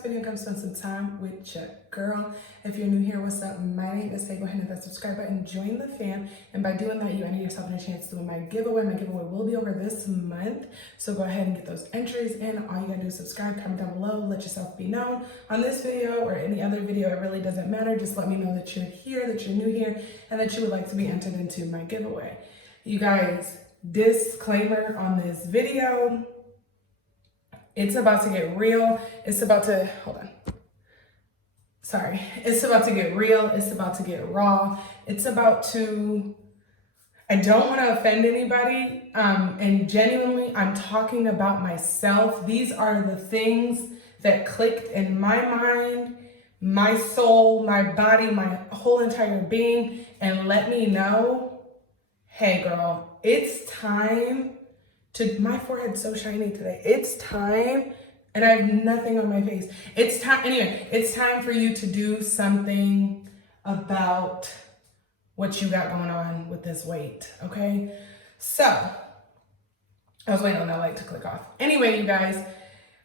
this video comes spend some time with your girl. If you're new here, what's up? My name is Say. Go ahead and hit that subscribe button, join the fam, and by doing that, you enter yourself in a chance to win my giveaway. My giveaway will be over this month, so go ahead and get those entries in. All you gotta do is subscribe, comment down below, let yourself be known on this video or any other video. It really doesn't matter. Just let me know that you're here, that you're new here, and that you would like to be entered into my giveaway. You guys, disclaimer on this video. It's about to get real. It's about to, hold on. Sorry. It's about to get real. It's about to get raw. It's about to, I don't want to offend anybody. And genuinely, I'm talking about myself. These are the things that clicked in my mind, my soul, my body, my whole entire being, and let me know, hey girl, it's time my forehead's so shiny today. It's time, and I have nothing on my face. It's time, anyway, it's time for you to do something about what you got going on with this weight, okay? So, I was waiting on that light to click off. Anyway, you guys,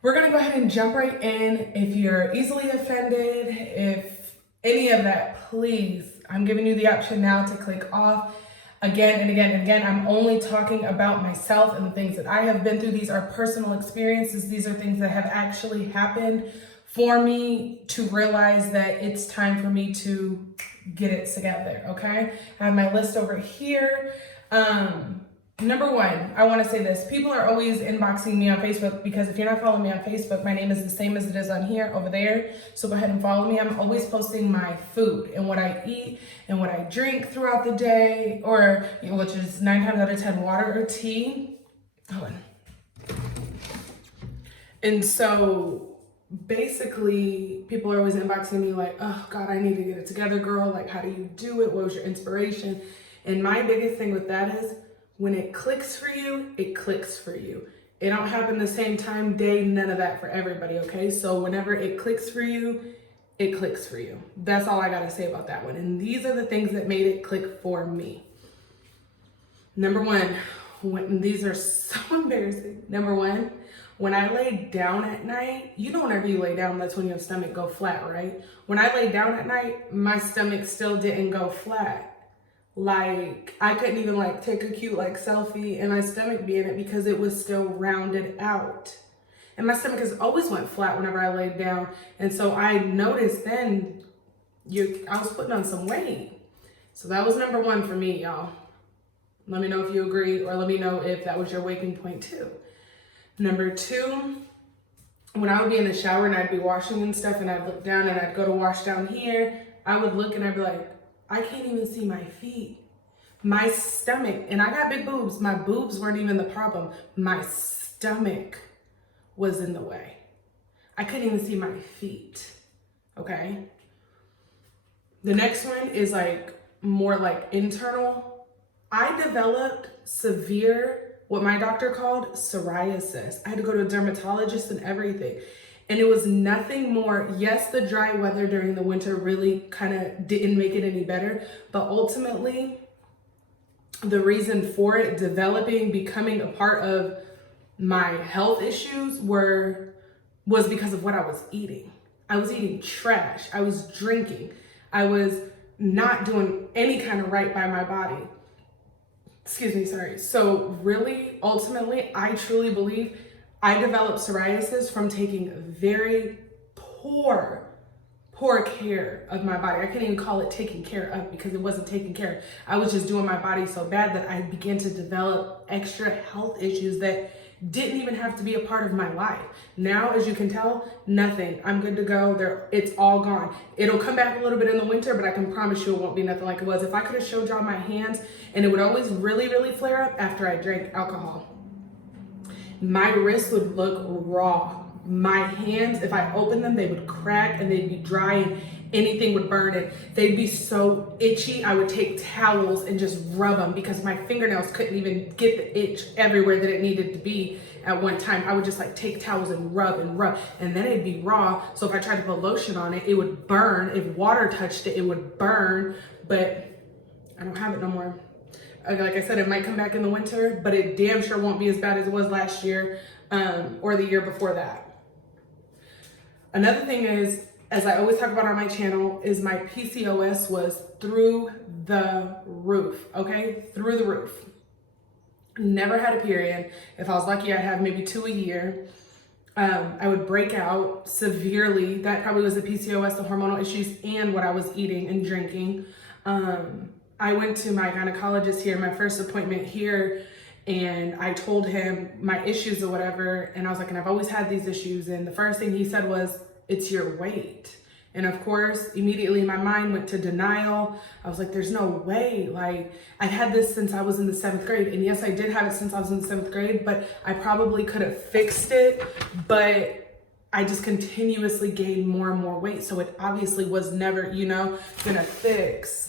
we're gonna go ahead and jump right in. If you're easily offended, if any of that, please, I'm giving you the option now to click off. Again and again and again, I'm only talking about myself and the things that I have been through. These are personal experiences. These are things that have actually happened for me to realize that it's time for me to get it together, okay? I have my list over here. Number one, I want to say this. People are always inboxing me on Facebook because if you're not following me on Facebook, my name is the same as it is on here, over there. So go ahead and follow me. I'm always posting my food and what I eat and what I drink throughout the day, or, you know, which is 9 times out of 10 water or tea. Hold on. And so basically people are always inboxing me like, oh God, I need to get it together, girl. Like, how do you do it? What was your inspiration? And my biggest thing with that is, when it clicks for you, it clicks for you. It don't happen the same time, day, none of that for everybody, okay? So whenever it clicks for you, it clicks for you. That's all I gotta say about that one. And these are the things that made it click for me. Number one, these are so embarrassing. Number one, when I lay down at night, you know, whenever you lay down, that's when your stomach go flat, right? When I lay down at night, my stomach still didn't go flat. Like, I couldn't even like take a cute like selfie and my stomach be in it because it was still rounded out. And my stomach has always went flat whenever I laid down. And so I noticed then I was putting on some weight. So that was number one for me, y'all. Let me know if you agree, or let me know if that was your waking point too. Number two, when I would be in the shower and I'd be washing and stuff and I'd look down and I'd go to wash down here, I would look and I'd be like, I can't even see my feet. My stomach, and I got big boobs. My boobs weren't even the problem. My stomach was in the way. I couldn't even see my feet, okay? The next one is like more like internal. I developed severe, what my doctor called psoriasis. I had to go to a dermatologist and everything. And it was nothing more. Yes, the dry weather during the winter really kind of didn't make it any better, but ultimately the reason for it developing, becoming a part of my health issues was because of what I was eating. I was eating trash. I was drinking. I was not doing any kind of right by my body. Excuse me, sorry. So really, ultimately, I truly believe I developed psoriasis from taking very poor care of my body. I can't even call it taking care of because it wasn't taking care of. I was just doing my body so bad that I began to develop extra health issues that didn't even have to be a part of my life. Now, as you can tell, nothing. I'm good to go. It's all gone. It'll come back a little bit in the winter, but I can promise you it won't be nothing like it was. If I could have showed y'all my hands, and it would always really, really flare up after I drank alcohol. My wrists would look raw. My hands, if I opened them, they would crack and they'd be dry and anything would burn and they'd be so itchy. I would take towels and just rub them because my fingernails couldn't even get the itch everywhere that it needed to be at one time. I would just like take towels and rub and then it'd be raw. So if I tried to put lotion on it, it would burn. If water touched it, it would burn, but I don't have it no more. Like I said, it might come back in the winter, but it damn sure won't be as bad as it was last year or the year before that. Another thing is, as I always talk about on my channel, is my PCOS was through the roof, okay? Through the roof. Never had a period. If I was lucky, I'd have maybe 2 a year. I would break out severely. That probably was the PCOS, the hormonal issues, and what I was eating and drinking. I went to my gynecologist here, my first appointment here, and I told him my issues or whatever. And I was like, and I've always had these issues. And the first thing he said was, it's your weight. And of course, immediately my mind went to denial. I was like, there's no way. Like, I had this since I was in the 7th grade. And yes, I did have it since I was in the 7th grade, but I probably could have fixed it. But I just continuously gained more and more weight. So it obviously was never, you know, gonna fix.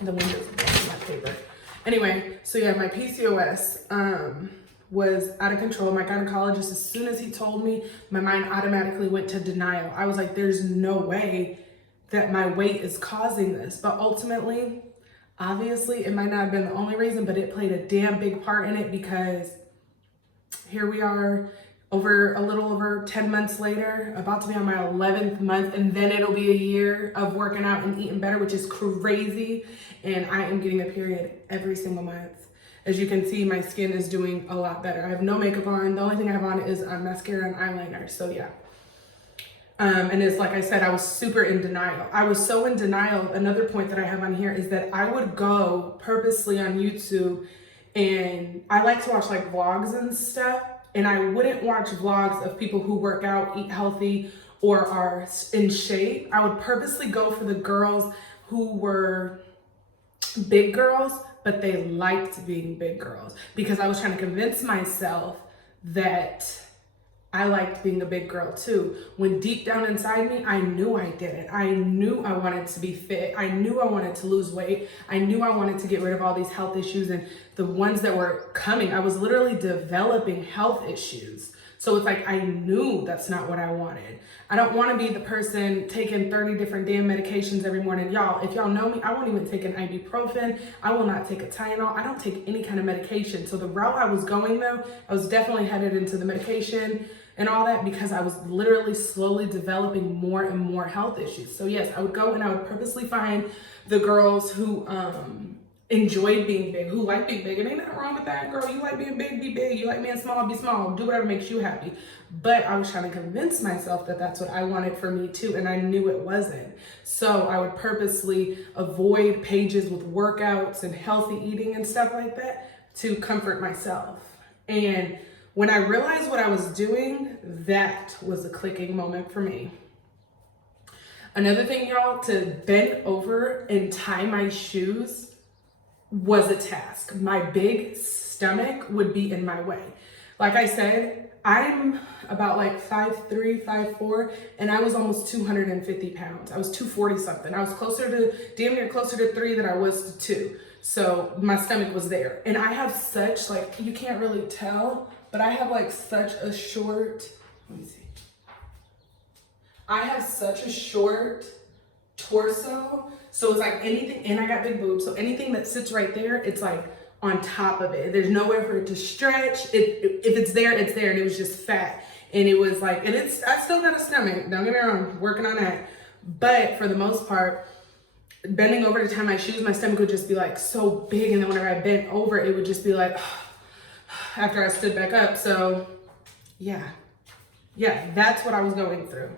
The windows blocking my paper. Anyway, so yeah, my PCOS was out of control. My gynecologist, as soon as he told me, my mind automatically went to denial. I was like, there's no way that my weight is causing this. But ultimately, obviously, it might not have been the only reason, but it played a damn big part in it, because here we are a little over 10 months later, about to be on my 11th month, and then it'll be a year of working out and eating better, which is crazy. And I am getting a period every single month. As you can see, my skin is doing a lot better. I have no makeup on. The only thing I have on is mascara and eyeliner. So yeah. And it's like I said, I was super in denial. I was so in denial. Another point that I have on here is that I would go purposely on YouTube, and I like to watch like vlogs and stuff. And I wouldn't watch vlogs of people who work out, eat healthy, or are in shape. I would purposely go for the girls who were big girls, but they liked being big girls, because I was trying to convince myself that I liked being a big girl too. When deep down inside me, I knew I didn't. I knew I wanted to be fit. I knew I wanted to lose weight. I knew I wanted to get rid of all these health issues, and the ones that were coming, I was literally developing health issues. So it's like, I knew that's not what I wanted. I don't want to be the person taking 30 different damn medications every morning. Y'all, if y'all know me, I won't even take an ibuprofen. I will not take a Tylenol. I don't take any kind of medication. So the route I was going though, I was definitely headed into the medication and all that, because I was literally slowly developing more and more health issues. So yes, I would go and I would purposely find the girls who enjoyed being big, who like being big. And ain't nothing wrong with that, girl. You like being big, be big. You like being small, be small. Do whatever makes you happy. But I was trying to convince myself that that's what I wanted for me too, and I knew it wasn't. So I would purposely avoid pages with workouts and healthy eating and stuff like that to comfort myself. And when I realized what I was doing, that was a clicking moment for me. Another thing, y'all, to bend over and tie my shoes was a task. My big stomach would be in my way. Like I said, I'm about like 5'3", 5'4", and I was almost 250 pounds. I was 240 something. I was damn near closer to 3 than I was to 2. So my stomach was there. And I have such, like, you can't really tell, but I have like such a short, let me see. I have such a short torso. So it's like anything, and I got big boobs. So anything that sits right there, it's like on top of it. There's nowhere for it to stretch. If it's there, it's there. And it was just fat. And it was like, I still got a stomach. Don't get me wrong, working on that. But for the most part, bending over to tie my shoes, my stomach would just be like so big. And then whenever I bent over, it would just be like, after I stood back up. So yeah, that's what I was going through.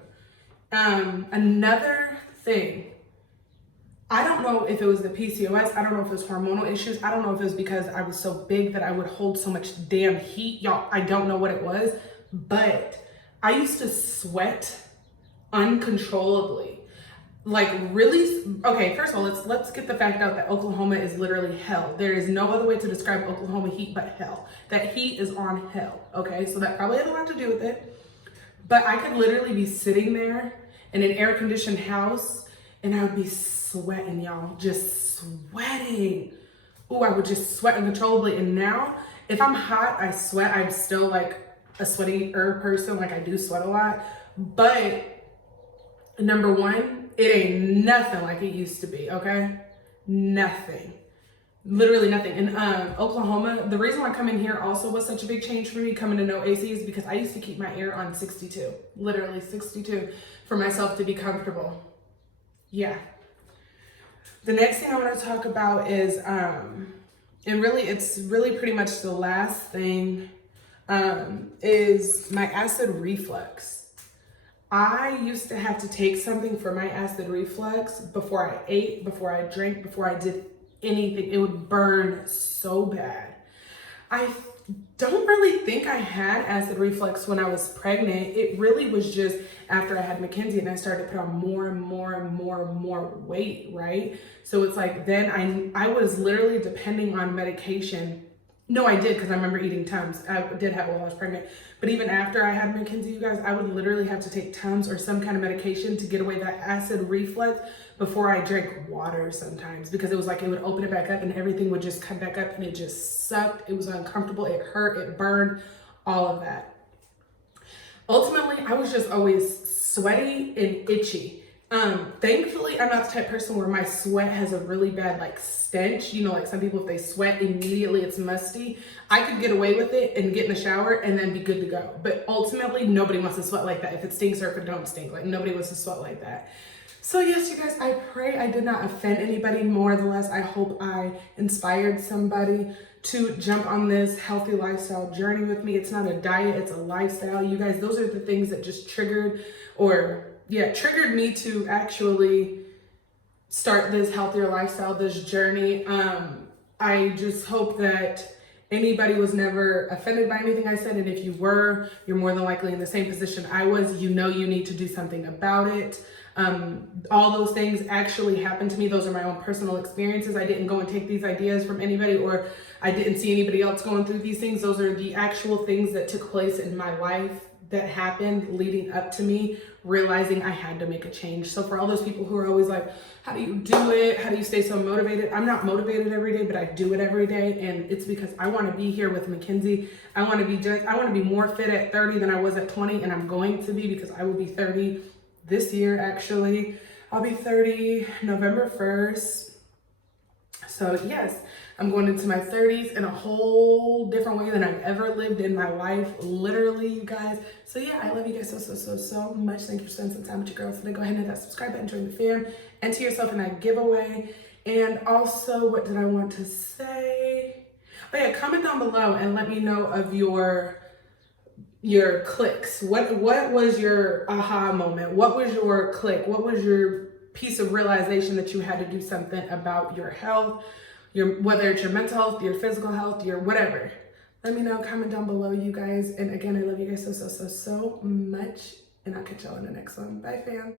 Another thing, I don't know if it was the PCOS, I don't know if it was hormonal issues, I don't know if it was because I was so big that I would hold so much damn heat. Y'all, I don't know what it was, but I used to sweat uncontrollably. Like really, okay, first of all, let's get the fact out that Oklahoma is literally hell. There is no other way to describe Oklahoma heat but hell. That heat is on hell, okay? So that probably has a lot to do with it. But I could literally be sitting there in an air-conditioned house and I would be sweating, y'all, just sweating. Ooh, I would just sweat uncontrollably. And now, if I'm hot, I sweat. I'm still like a sweaty-er person, like I do sweat a lot. But number one, it ain't nothing like it used to be, okay? Nothing. Literally nothing. In Oklahoma, the reason why coming here also was such a big change for me, coming to no AC, is because I used to keep my air on 62, literally 62, for myself to be comfortable. Yeah. The next thing I want to talk about is, and really, it's really pretty much the last thing, is my acid reflux. I used to have to take something for my acid reflux before I ate, before I drank, before I did anything. It would burn so bad. I don't really think I had acid reflux when I was pregnant. It really was just after I had Mackenzie and I started to put on more and more and more and more weight, right? So it's like then I was literally depending on medication. No, I did, because I remember eating Tums. I did have it while I was pregnant. But even after I had Mackenzie, you guys, I would literally have to take Tums or some kind of medication to get away that acid reflux before I drank water sometimes, because it was like it would open it back up and everything would just come back up and it just sucked. It was uncomfortable. It hurt. It burned. All of that. Ultimately, I was just always sweaty and itchy. Thankfully, I'm not the type of person where my sweat has a really bad like stench. You know, like some people, if they sweat immediately, it's musty. I could get away with it and get in the shower and then be good to go. But ultimately, nobody wants to sweat like that. If it stinks or if it don't stink, like nobody wants to sweat like that. So yes, you guys, I pray I did not offend anybody. More or less, I hope I inspired somebody to jump on this healthy lifestyle journey with me. It's not a diet, it's a lifestyle. You guys, those are the things that just triggered me to actually start this healthier lifestyle, this journey. I just hope that anybody was never offended by anything I said. And if you were, you're more than likely in the same position I was. You know you need to do something about it. All those things actually happened to me. Those are my own personal experiences. I didn't go and take these ideas from anybody, or I didn't see anybody else going through these things. Those are the actual things that took place in my life that happened leading up to me realizing I had to make a change. So for all those people who are always like, how do you do it? How do you stay so motivated? I'm not motivated every day, but I do it every day. And it's because I want to be here with Mackenzie. I want to be more fit at 30 than I was at 20. And I'm going to be, because I will be 30 this year. Actually, I'll be 30 November 1st. So yes, I'm going into my 30s in a whole different way than I've ever lived in my life, literally, you guys. So yeah, I love you guys so much. Thank you for spending some time with your girls. So go ahead and hit that subscribe button, join the fam, enter yourself in that giveaway. And also, what did I want to say? Oh yeah, comment down below and let me know of your clicks. What was your aha moment? What was your click? What was your piece of realization that you had to do something about your health, whether it's your mental health, your physical health, your whatever? Let me know, comment down below, you guys. And again, I love you guys so much. And I'll catch y'all in the next one. Bye, fam.